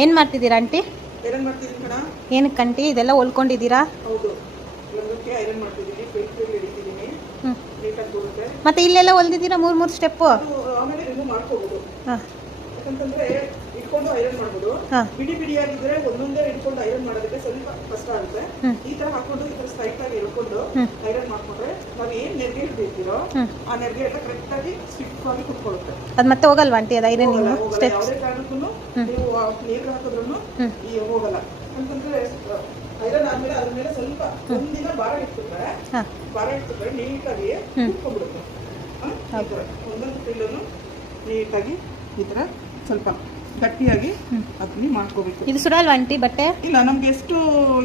ಏನು ಮಾಡ್ತಿದ್ದೀರಾ aunty? Iron ಮಾಡ್ತಿದ್ದೀನಿ ಕಣ. ಏನಕ್ಕೆ ಆಂಟಿ ಇದೆಲ್ಲ ಹೊಲ್ಕೊಂಡಿದ್ದೀರಾ? ಹೌದು, ಲಂಗಕ್ಕೆ ಐರನ್ ಮಾಡ್ತಿದ್ದೀನಿ, ಫಿಲ್ ಹಿಡಿತಿದ್ದೀನಿ, ನೀಟಾಗಿ ಬರುತ್ತೆ. ಮತ್ತೆ ಇಲ್ಲೆಲ್ಲ ಹೊಲ್ದಿದ್ದೀರಾ 3 ಸ್ಟೆಪ್ಪು? ಆಮೇಲೆ ರಿಮೂವ್ ಮಾಡ್ಕೋಬೋದು. ಹಾಂ, ಯಾಕಂತಂದ್ರೆ ಇಟ್ಕೊಂಡು ಐರನ್ ಮಾಡ್ಬೋದು. ಬಿಡಿ ಬಿಡಿಯಾಗಿದ್ರೆ ಒಂದೊಂದೇ ಇಟ್ಕೊಂಡು ಐರನ್ ಮಾಡೋದಕ್ಕೆ ಸ್ವಲ್ಪ ಕಷ್ಟ ಆಗುತ್ತೆ. ಈ ತರ ಹಾಕೊಂಡು ಈ ತರ ಸ್ಟ್ರೈಟ್ ಆಗಿ ಇಟ್ಕೊಂಡು ಐರನ್ ಮಾಡ್ಕೊಂಡ್ರೆ ನಾವು ಏನ್ ನೆರಿಗೆ ಹಿಡಿದಿರ್ತೀರೋ ಆ ನೆರಿಗೆ ಎಲ್ಲ ಕರೆಕ್ಟ್ ಆಗಿ ಸ್ಟಿಫ್ ಆಗಿ ಕುತ್ಕೊಳ್ಳುತ್ತೆ. ಅದು ಮತ್ತೆ ಹೋಗಲ್ವಾ ಆಂಟಿ ಅದು ಐರನ್? ಯಾವುದೇ ಕಾರಣಕ್ಕೂ ನೀವು ನೀರು ಹಾಕಿದ್ರು ಈ ಹೋಗಲ್ಲ. ಯಾಕಂತಂದ್ರೆ ಐರನ್ ಆದ್ಮೇಲೆ ಅದ್ರ ಮೇಲೆ ಸ್ವಲ್ಪ ಒಂದಿನ ಭಾರ ಇಟ್ಬಿಟ್ರೆ ನೀಟಾಗಿ ಕುತ್ಕೊಂಡ್ಬಿಡುತ್ತೆ. ಒಂದೊಂದು ಫಿಲ್ಲನ್ನು ನೀಟಾಗಿ ಈ ತರ ಸ್ವಲ್ಪ ಗಟ್ಟಿಯಾಗಿ ಅದನ್ನ ಮಾಡ್ಕೋಬೇಕು. ಇದು ಸುಡಲ್ವಾ ಆಂಟಿ ಬಟ್ಟೆ? ಇಲ್ಲ, ನಮ್ಗೆ ಎಷ್ಟು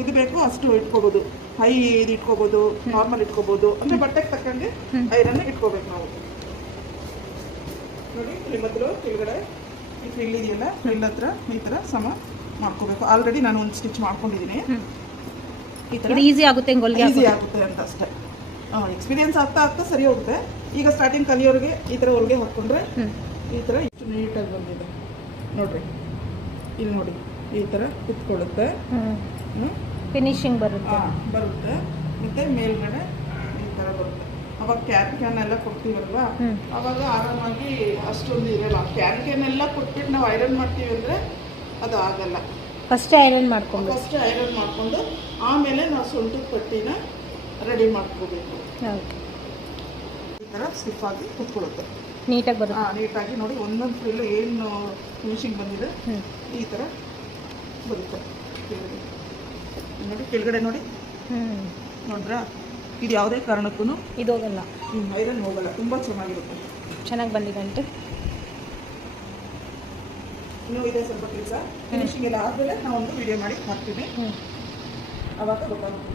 ಇದು ಬೇಕೋ ಅಷ್ಟು ಇಟ್ಕೋಬಹುದು. ಹೈ ಇದು ಇಟ್ಕೋಬಹುದು, ನಾರ್ಮಲ್ ಇಟ್ಕೋಬಹುದು. ಅಂದ್ರೆ ಬಟ್ಟೆಗೆ ತಕ್ಕಂಗೆ ಐರನ್ ಇಟ್ಕೋಬೇಕು ನಾವು. ನೋಡಿ, ಇಲ್ಲಿ ಮೊದಲು ಕೆಳಗಡೆ ಈ ಫ್ರಿಲ್ ಇದೆಯಲ್ಲ, ಫ್ರಿಲ್ ಹತ್ರ ಈ ತರ ಸಮ ಮಾಡ್ಕೋಬೇಕು. ಆಲ್ರೆಡಿ ನಾನು ಒಂದು ಸ್ಟಿಚ್ ಮಾಡ್ಕೊಂಡಿದ್ದೀನಿ. ಈ ತರ ಈಸಿ ಆಗುತ್ತೆ ಅಂತ ಅಷ್ಟೇ. ಎಕ್ಸ್ಪೀರಿಯನ್ಸ್ ಆಗ್ತಾ ಸರಿ ಹೋಗುತ್ತೆ. ಈಗ ಸ್ಟಾರ್ಟಿಂಗ್ ಕಲಿಯೋರಿಗೆ ಈ ತರ ಹೊಲಿಗೆ ಹಾಕೊಂಡ್ರೆ ಈ ತರ ಇಷ್ಟು ನೀಟಾಗಿ ಬಂದಿದೆ ನೋಡ್ರಿ. ಇಲ್ಲಿ ನೋಡಿ, ಈ ತರ ಕುತ್ಕೊಳ್ಳುತ್ತೆ, ಫಿನಿಶಿಂಗ್ ಬರುತ್ತೆ. ಮತ್ತೆ ಮೇಲ್ಗಡೆ ಈ ತರ ಬರುತ್ತೆ. ಅವಾಗ ಕ್ಯಾನ್ ಎಲ್ಲ ಕೊಡ್ತೀವಲ್ವಾ, ಅವಾಗ ಆರಾಮಾಗಿ ಅಷ್ಟೊಂದು ಇರಲ್ಲ. ಕ್ಯಾನ್ ಎಲ್ಲ ಕೊಟ್ಬಿಟ್ಟು ನಾವು ಐರನ್ ಮಾಡ್ತೀವಿ ಅಂದ್ರೆ ಅದು ಆಗಲ್ಲ. ಫಸ್ಟ್ ಐರನ್ ಮಾಡ್ಕೊಂಡು ಆಮೇಲೆ ನಾವು ಸೊಂಟದ ಪಟ್ಟಿನ ರೆಡಿ ಮಾಡ್ಕೋಬೇಕು. ಈ ತರ ಸ್ಟಿಫ್ ಆಗಿ ಕುತ್ಕೊಳ್ಳುತ್ತೆ, ನೀಟಾಗಿ ಬರುತ್ತೆ. ನೀಟಾಗಿ ನೋಡಿ, ಒಂದೊಂದು ಫ್ರಿಲ್ ಏನು ಫಿನಿಶಿಂಗ್ ಬಂದಿದೆ ಈ ತರ ಬರುತ್ತೆ. ನೋಡಿ ಕೆಳಗಡೆ ನೋಡಿ, ನೋಡ್ರಾ? ಇದು ಯಾವುದೇ ಕಾರಣಕ್ಕೂ ಇದು ಹೋಗಲ್ಲ, ಐರನ್ ಹೋಗಲ್ಲ. ತುಂಬಾ ಚೆನ್ನಾಗಿರುತ್ತೆ, ಚೆನ್ನಾಗಿ ಬಂದಿದೆ ಅಂತೆ. ಇನ್ನೂ ಇದೆ ಸ್ವಲ್ಪ ಕೆಲಸ. ಫಿನಿಶಿಂಗ್ ಎಲ್ಲ ಆದಮೇಲೆ ನಾವು ಒಂದು ವಿಡಿಯೋ ಮಾಡಿ ಹಾಕ್ತೀವಿ, ಅವಾಗ ಗೊತ್ತಾಗುತ್ತೆ.